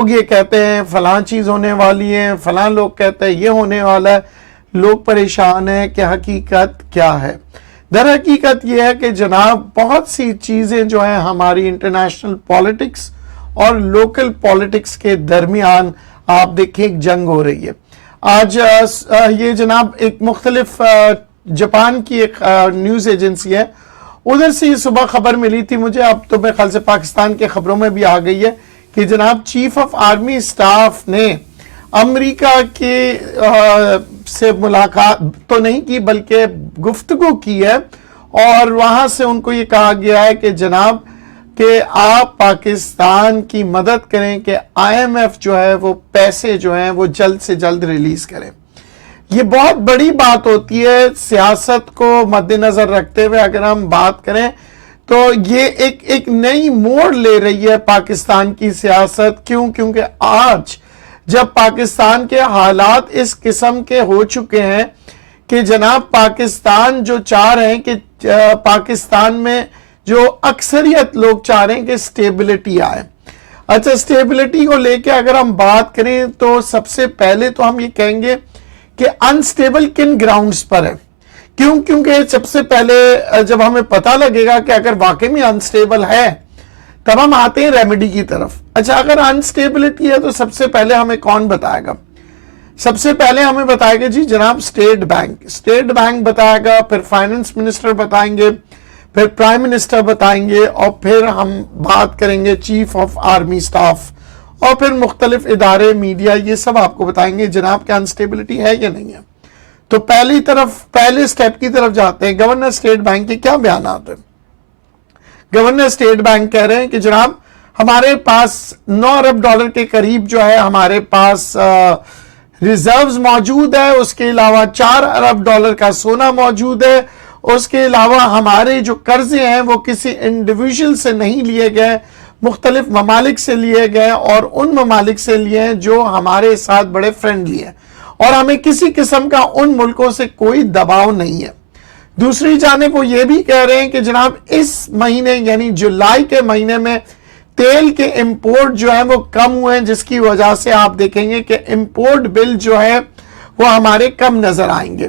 لوگ یہ کہتے ہیں فلاں چیز ہونے والی ہے، فلاں لوگ کہتے ہیں یہ ہونے والا ہے، لوگ پریشان ہیں کہ حقیقت کیا ہے۔ در حقیقت یہ ہے کہ جناب بہت سی چیزیں جو ہیں ہماری انٹرنیشنل پالیٹکس اور لوکل پالیٹکس کے درمیان آپ دیکھیں ایک جنگ ہو رہی ہے۔ آج یہ جناب ایک مختلف جاپان کی ایک نیوز ایجنسی ہے، ادھر سے یہ صبح خبر ملی تھی مجھے، اب تو میرے خیال سے پاکستان کے خبروں میں بھی آ گئی ہے کہ جناب چیف آف آرمی اسٹاف نے امریکہ کے سے ملاقات تو نہیں کی بلکہ گفتگو کی ہے، اور وہاں سے ان کو یہ کہا گیا ہے کہ جناب کہ آپ پاکستان کی مدد کریں کہ آئی ایم ایف جو ہے وہ پیسے جو ہیں وہ جلد سے جلد ریلیز کریں۔ یہ بہت بڑی بات ہوتی ہے سیاست کو مد نظر رکھتے ہوئے، اگر ہم بات کریں تو یہ ایک نئی موڑ لے رہی ہے پاکستان کی سیاست۔ کیونکہ آج جب پاکستان کے حالات اس قسم کے ہو چکے ہیں کہ جناب پاکستان جو چاہ رہے ہیں کہ پاکستان میں جو اکثریت لوگ چاہ رہے ہیں کہ سٹیبلٹی آئے۔ اچھا، سٹیبلٹی کو لے کے اگر ہم بات کریں تو سب سے پہلے تو ہم یہ کہیں گے کہ انسٹیبل کن گراؤنڈز پر ہے، کیونکہ سب سے پہلے جب ہمیں پتہ لگے گا کہ اگر واقعی میں انسٹیبل ہے تب ہم آتے ہیں ریمیڈی کی طرف۔ اچھا، اگر انسٹیبلٹی ہے تو سب سے پہلے ہمیں کون بتائے گا؟ سب سے پہلے ہمیں بتائے گا جی جناب اسٹیٹ بینک بتائے گا، پھر فائنانس منسٹر بتائیں گے، پھر پرائم منسٹر بتائیں گے، اور پھر ہم بات کریں گے چیف آف آرمی اسٹاف، اور پھر مختلف ادارے، میڈیا، یہ سب آپ کو بتائیں گے جناب کہ انسٹیبلٹی ہے یا نہیں ہے۔ تو پہلے سٹیپ کی طرف جاتے ہیں۔ گورنر اسٹیٹ بینک کے کیا بیانات ہیں؟ گورنر اسٹیٹ بینک کہہ رہے ہیں کہ جناب ہمارے پاس 9 ارب ڈالر کے قریب جو ہے ہمارے پاس ریزروز موجود ہے، اس کے علاوہ 4 ارب ڈالر کا سونا موجود ہے، اس کے علاوہ ہمارے جو قرضے ہیں وہ کسی انڈیویجول سے نہیں لیے گئے، مختلف ممالک سے لیے گئے، اور ان ممالک سے لیے ہیں جو ہمارے ساتھ بڑے فرینڈلی ہیں، اور ہمیں کسی قسم کا ان ملکوں سے کوئی دباؤ نہیں ہے۔ دوسری جانب وہ یہ بھی کہہ رہے ہیں کہ جناب اس مہینے یعنی جولائی کے مہینے میں تیل کے امپورٹ جو ہیں وہ کم ہوئے ہیں، جس کی وجہ سے آپ دیکھیں گے کہ امپورٹ بل جو ہے وہ ہمارے کم نظر آئیں گے۔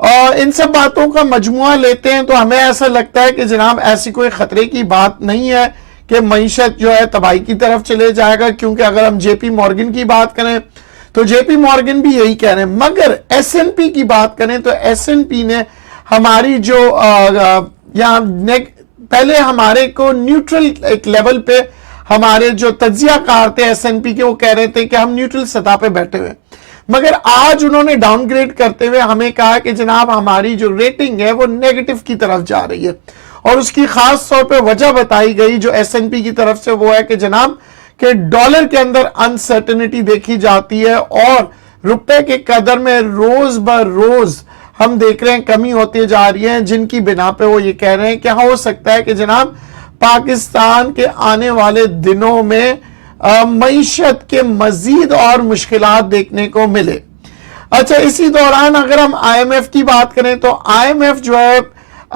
اور ان سب باتوں کا مجموعہ لیتے ہیں تو ہمیں ایسا لگتا ہے کہ جناب ایسی کوئی خطرے کی بات نہیں ہے کہ معیشت جو ہے تباہی کی طرف چلے جائے گا، کیونکہ اگر ہم جے پی مورگن کی بات کریں تو جے پی مورگن بھی یہی کہہ رہے ہیں۔ مگر ایس این پی کی بات کریں تو ایس این پی نے ہماری جو یہاں پہلے ہمارے کو نیوٹرل ایک لیول پہ ہمارے جو تجزیہ کار تھے ایس این پی کے، وہ کہہ رہے تھے کہ ہم نیوٹرل سطح پہ بیٹھے ہوئے، مگر آج انہوں نے ڈاؤن گریڈ کرتے ہوئے ہمیں کہا کہ جناب ہماری جو ریٹنگ ہے وہ نیگیٹو کی طرف جا رہی ہے، اور اس کی خاص طور پہ وجہ بتائی گئی جو ایس این پی کی طرف سے، وہ ہے کہ جناب کہ ڈالر کے اندر انسرٹنٹی دیکھی جاتی ہے، اور روپے کے قدر میں روز بر روز ہم دیکھ رہے ہیں کمی ہوتی جا رہی ہے، جن کی بنا پہ وہ یہ کہہ رہے ہیں کہ ہو سکتا ہے کہ جناب پاکستان کے آنے والے دنوں میں معیشت کے مزید اور مشکلات دیکھنے کو ملے۔ اچھا، اسی دوران اگر ہم آئی ایم ایف کی بات کریں تو آئی ایم ایف جو ہے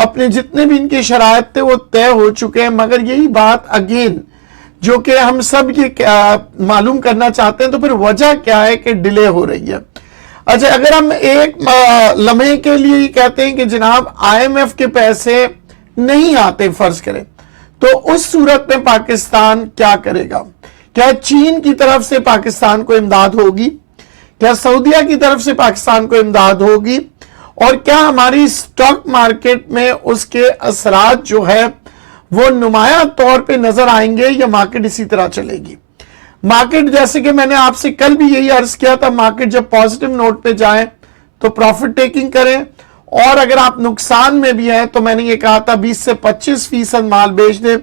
اپنے جتنے بھی ان کی شرائط تھے وہ طے ہو چکے ہیں، مگر یہی بات اگین جو کہ ہم سب یہ معلوم کرنا چاہتے ہیں تو پھر وجہ کیا ہے کہ ڈیلے ہو رہی ہے۔ اچھا، اگر ہم ایک لمحے کے لیے یہ کہتے ہیں کہ جناب آئی ایم ایف کے پیسے نہیں آتے فرض کریں، تو اس صورت میں پاکستان کیا کرے گا؟ کیا چین کی طرف سے پاکستان کو امداد ہوگی؟ کیا سعودیہ کی طرف سے پاکستان کو امداد ہوگی؟ اور کیا ہماری سٹاک مارکیٹ میں اس کے اثرات جو ہے وہ نمایاں طور پہ نظر آئیں گے، یا مارکیٹ اسی طرح چلے گی؟ مارکیٹ جیسے کہ میں نے آپ سے کل بھی یہی عرض کیا تھا، مارکیٹ جب پازیٹیو نوٹ پہ جائیں تو پروفٹ ٹیکنگ کریں، اور اگر آپ نقصان میں بھی ہیں تو میں نے یہ کہا تھا 20 سے 25% مال بیچ دیں۔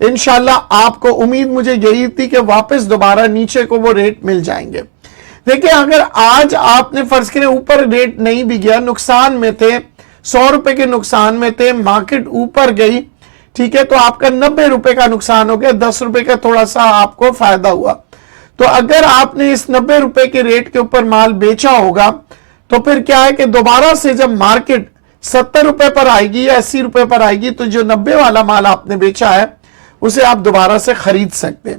انشاءاللہ آپ کو امید مجھے یہی تھی کہ واپس دوبارہ نیچے کو وہ ریٹ مل جائیں گے۔ دیکھیں، اگر آج آپ نے فرض کریں اوپر ریٹ نہیں بھی گیا، نقصان میں تھے، 100 روپے کے نقصان میں تھے، مارکیٹ اوپر گئی، ٹھیک ہے، تو آپ کا 90 روپے کا نقصان ہو گیا، 10 روپے کا تھوڑا سا آپ کو فائدہ ہوا۔ تو اگر آپ نے اس 90 روپے کے ریٹ کے اوپر مال بیچا ہوگا تو پھر کیا ہے کہ دوبارہ سے جب مارکیٹ 70 روپے پر آئے گی یا 80 روپے پر آئے گی تو جو 90 والا مال آپ نے بیچا ہے اسے آپ دوبارہ سے خرید سکتے ہیں۔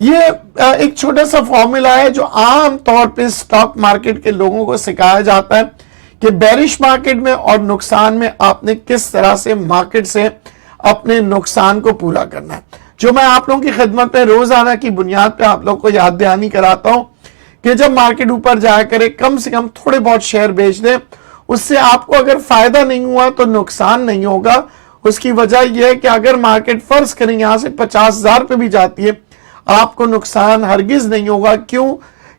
یہ ایک چھوٹا سا فارمولا ہے جو عام طور پہ سٹاک مارکیٹ کے لوگوں کو سکھایا جاتا ہے کہ بیرش مارکیٹ میں اور نقصان میں آپ نے کس طرح سے مارکیٹ سے اپنے نقصان کو پورا کرنا ہے، جو میں آپ لوگوں کی خدمت میں روزانہ کی بنیاد پہ آپ لوگوں کو یاد دہانی کراتا ہوں کہ جب مارکیٹ اوپر جایا کرے کم سے کم تھوڑے بہت شیئر بیچ دیں، اس سے آپ کو اگر فائدہ نہیں ہوا تو نقصان نہیں ہوگا۔ اس کی وجہ یہ ہے کہ اگر مارکیٹ فرض کریں یہاں سے 50,000 پہ بھی جاتی ہے، آپ کو نقصان ہرگز نہیں ہوگا۔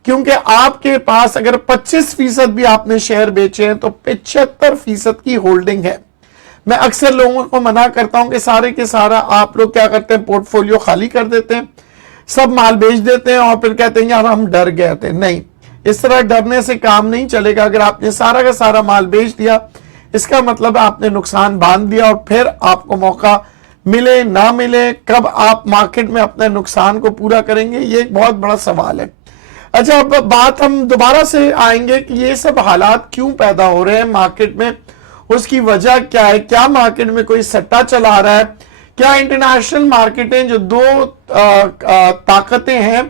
کیونکہ آپ کے پاس اگر 25% بھی آپ نے شیئر بیچے ہیں تو 75% کی ہولڈنگ ہے۔ میں اکثر لوگوں کو منع کرتا ہوں کہ سارے کے سارا آپ لوگ کیا کرتے ہیں، پورٹ فولیو خالی کر دیتے ہیں، سب مال بیچ دیتے ہیں اور پھر کہتے ہیں یار ہم ڈر گئے تھے۔ نہیں، اس طرح ڈرنے سے کام نہیں چلے گا۔ اگر آپ نے سارا کا سارا مال بیچ دیا، اس کا مطلب آپ نے نقصان باندھ دیا، اور پھر آپ کو موقع ملے نہ ملے کب آپ مارکیٹ میں اپنے نقصان کو پورا کریں گے، یہ ایک بہت بڑا سوال ہے۔ اچھا، اب بات ہم دوبارہ سے آئیں گے کہ یہ سب حالات کیوں پیدا ہو رہے ہیں مارکیٹ میں، اس کی وجہ کیا ہے، کیا مارکیٹ میں کوئی سٹا چلا رہا ہے، کیا انٹرنیشنل مارکیٹیں جو دو طاقتیں ہیں،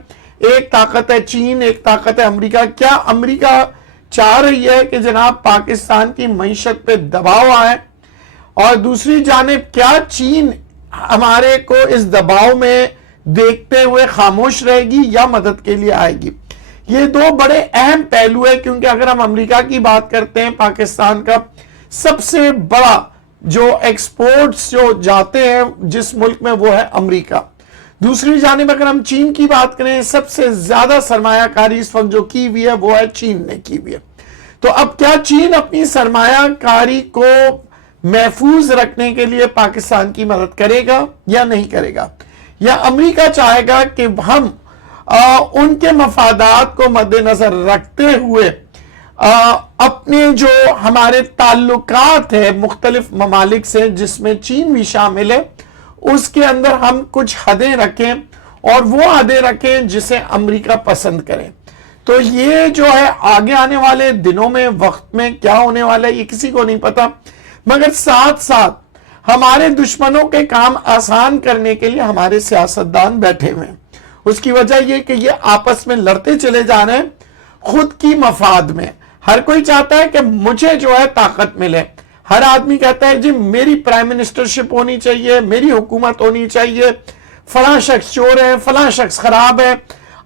ایک طاقت ہے چین، ایک طاقت ہے امریکہ، کیا امریکہ چاہ رہی ہے کہ جناب پاکستان کی معیشت پہ دباؤ آئے، اور دوسری جانب کیا چین ہمارے کو اس دباؤ میں دیکھتے ہوئے خاموش رہے گی یا مدد کے لیے آئے گی؟ یہ دو بڑے اہم پہلو ہے، کیونکہ اگر ہم امریکہ کی بات کرتے ہیں، پاکستان کا سب سے بڑا جو ایکسپورٹس جو جاتے ہیں جس ملک میں وہ ہے امریکہ۔ دوسری جانب اگر ہم چین کی بات کریں، سب سے زیادہ سرمایہ کاری اس وقت جو کی ہوئی ہے وہ ہے چین نے کی ہوئی ہے۔ تو اب کیا چین اپنی سرمایہ کاری کو محفوظ رکھنے کے لیے پاکستان کی مدد کرے گا یا نہیں کرے گا، یا امریکہ چاہے گا کہ ہم ان کے مفادات کو مد نظر رکھتے ہوئے اپنے جو ہمارے تعلقات ہیں مختلف ممالک سے جس میں چین بھی شامل ہے، اس کے اندر ہم کچھ حدیں رکھیں، اور وہ حدیں رکھیں جسے امریکہ پسند کریں۔ تو یہ جو ہے آگے آنے والے دنوں میں وقت میں کیا ہونے والا ہے یہ کسی کو نہیں پتا، مگر ساتھ ساتھ ہمارے دشمنوں کے کام آسان کرنے کے لیے ہمارے سیاستدان بیٹھے ہوئے ہیں۔ اس کی وجہ یہ کہ یہ آپس میں لڑتے چلے جا رہے ہیں خود کی مفاد میں۔ ہر کوئی چاہتا ہے کہ مجھے جو ہے طاقت ملے، ہر آدمی کہتا ہے جی میری پرائم منسٹرشپ ہونی چاہیے، میری حکومت ہونی چاہیے، فلاں شخص چور ہے، فلاں شخص خراب ہے۔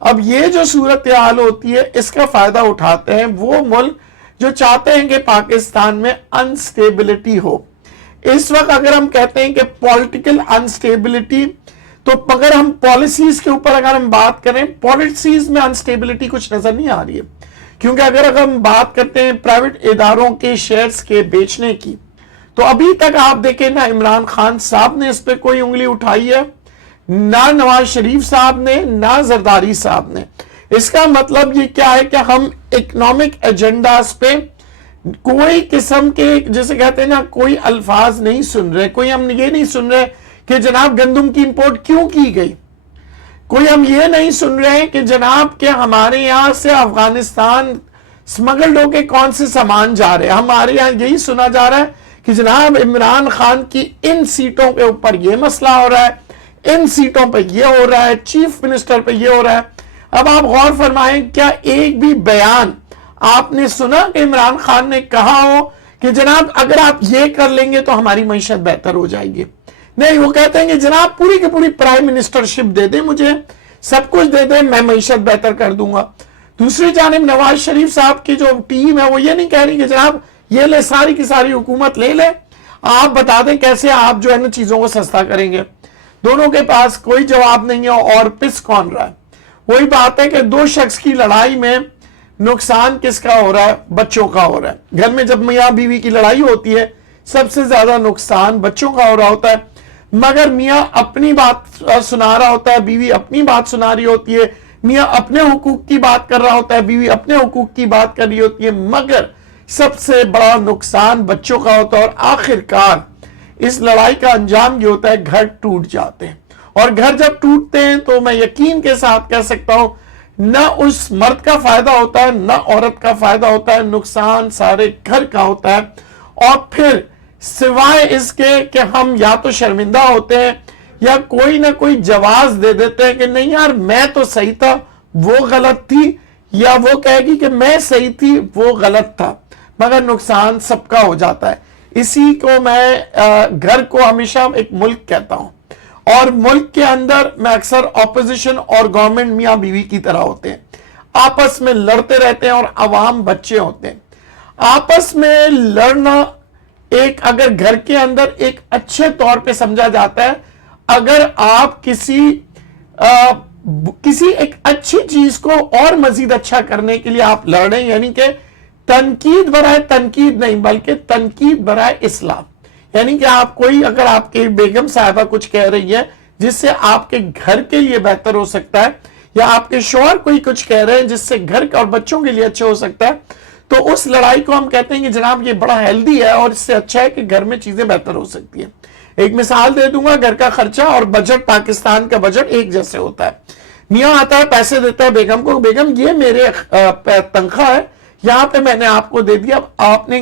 اب یہ جو صورتحال ہوتی ہے اس کا فائدہ اٹھاتے ہیں وہ ملک جو چاہتے ہیں کہ پاکستان میں انسٹیبلٹی ہو۔ اس وقت اگر ہم کہتے ہیں کہ پولیٹیکل انسٹیبلٹی، تو مگر ہم پالیسیز کے اوپر اگر ہم بات کریں، پالیسیز میں انسٹیبلٹی کچھ نظر نہیں آ رہی ہے، کیونکہ اگر ہم بات کرتے ہیں پرائیویٹ اداروں کے شیئرز کے بیچنے کی، تو ابھی تک آپ دیکھیں نہ عمران خان صاحب نے اس پہ کوئی انگلی اٹھائی ہے، نہ نواز شریف صاحب نے، نہ زرداری صاحب نے۔ اس کا مطلب یہ کیا ہے کہ ہم اکنامک ایجنڈاز پہ کوئی قسم کے جیسے کہتے ہیں نا کوئی الفاظ نہیں سن رہے، کوئی ہم یہ نہیں سن رہے کہ جناب گندم کی امپورٹ کیوں کی گئی، کوئی ہم یہ نہیں سن رہے کہ جناب کہ ہمارے یہاں سے افغانستان سمگلڈ ہو کے کون سے سامان جا رہے ہیں۔ ہمارے یہاں یہی سنا جا رہا ہے کہ جناب عمران خان کی ان سیٹوں کے اوپر یہ مسئلہ ہو رہا ہے، ان سیٹوں پہ یہ ہو رہا ہے، چیف منسٹر پہ یہ ہو رہا ہے۔ اب آپ غور فرمائیں، کیا ایک بھی بیان آپ نے سنا کہ عمران خان نے کہا ہو کہ جناب اگر آپ یہ کر لیں گے تو ہماری معیشت بہتر ہو جائے گی؟ نہیں، وہ کہتے ہیں کہ جناب پوری کی پوری پرائم منسٹرشپ دے دیں، مجھے سب کچھ دے دیں، میں معیشت بہتر کر دوں گا۔ دوسری جانب نواز شریف صاحب کی جو ٹیم ہے وہ یہ نہیں کہہ رہی کہ جناب یہ لے ساری کی ساری حکومت لے لے، آپ بتا دیں کیسے آپ جو ہے نا چیزوں کو سستا کریں گے۔ دونوں کے پاس کوئی جواب نہیں ہے، اور پس کون رہا ہے؟ وہی بات ہے کہ دو شخص کی لڑائی میں نقصان کس کا ہو رہا ہے؟ بچوں کا ہو رہا ہے۔ گھر میں جب میاں بیوی کی لڑائی ہوتی ہے سب سے زیادہ نقصان بچوں کا ہو رہا ہوتا ہے، مگر میاں اپنی بات سنا رہا ہوتا ہے، بیوی اپنی بات سنا رہی ہوتی ہے، میاں اپنے حقوق کی بات کر رہا ہوتا ہے، بیوی اپنے حقوق کی بات کر رہی ہوتی ہے، مگر سب سے بڑا نقصان بچوں کا ہوتا ہے۔ اور آخرکار اس لڑائی کا انجام یہ ہوتا ہے گھر ٹوٹ جاتے ہیں، اور گھر جب ٹوٹتے ہیں تو میں یقین کے ساتھ کہہ سکتا ہوں نہ اس مرد کا فائدہ ہوتا ہے نہ عورت کا فائدہ ہوتا ہے، نقصان سارے گھر کا ہوتا ہے۔ اور پھر سوائے اس کے کہ ہم یا تو شرمندہ ہوتے ہیں یا کوئی نہ کوئی جواز دے دیتے ہیں کہ نہیں یار میں تو صحیح تھا وہ غلط تھی، یا وہ کہے گی کہ میں صحیح تھی وہ غلط تھا، مگر نقصان سب کا ہو جاتا ہے۔ اسی کو میں گھر کو ہمیشہ ایک ملک کہتا ہوں، اور ملک کے اندر میں اکثر اپوزیشن اور گورنمنٹ میاں بیوی کی طرح ہوتے ہیں، آپس میں لڑتے رہتے ہیں اور عوام بچے ہوتے ہیں۔ آپس میں لڑنا ایک اگر گھر کے اندر ایک اچھے طور پہ سمجھا جاتا ہے، اگر آپ کسی ایک اچھی چیز کو اور مزید اچھا کرنے کے لیے آپ لڑ رہے ہیں، یعنی کہ تنقید برائے تنقید نہیں بلکہ تنقید برائے اصلاح، یعنی کہ اگر آپ کی بیگم صاحبہ کچھ کہہ رہی ہے جس سے آپ کے گھر کے لیے بہتر ہو سکتا ہے، یا آپ کے شوہر کوئی کچھ کہہ رہے ہیں جس سے گھر اور بچوں کے لیے اچھا ہو سکتا ہے، تو اس لڑائی کو ہم کہتے ہیں کہ جناب یہ بڑا ہیلدی ہے اور اس سے اچھا ہے کہ گھر میں چیزیں بہتر ہو سکتی ہیں۔ ایک مثال دے دوں گا، گھر کا خرچہ اور بجٹ، پاکستان کا بجٹ ایک جیسے ہوتا ہے۔ میاں آتا ہے پیسے دیتا ہے بیگم کو، بیگم یہ میرے تنخواہ ہے، یہاں پہ میں نے آپ کو دے دیا، اب آپ نے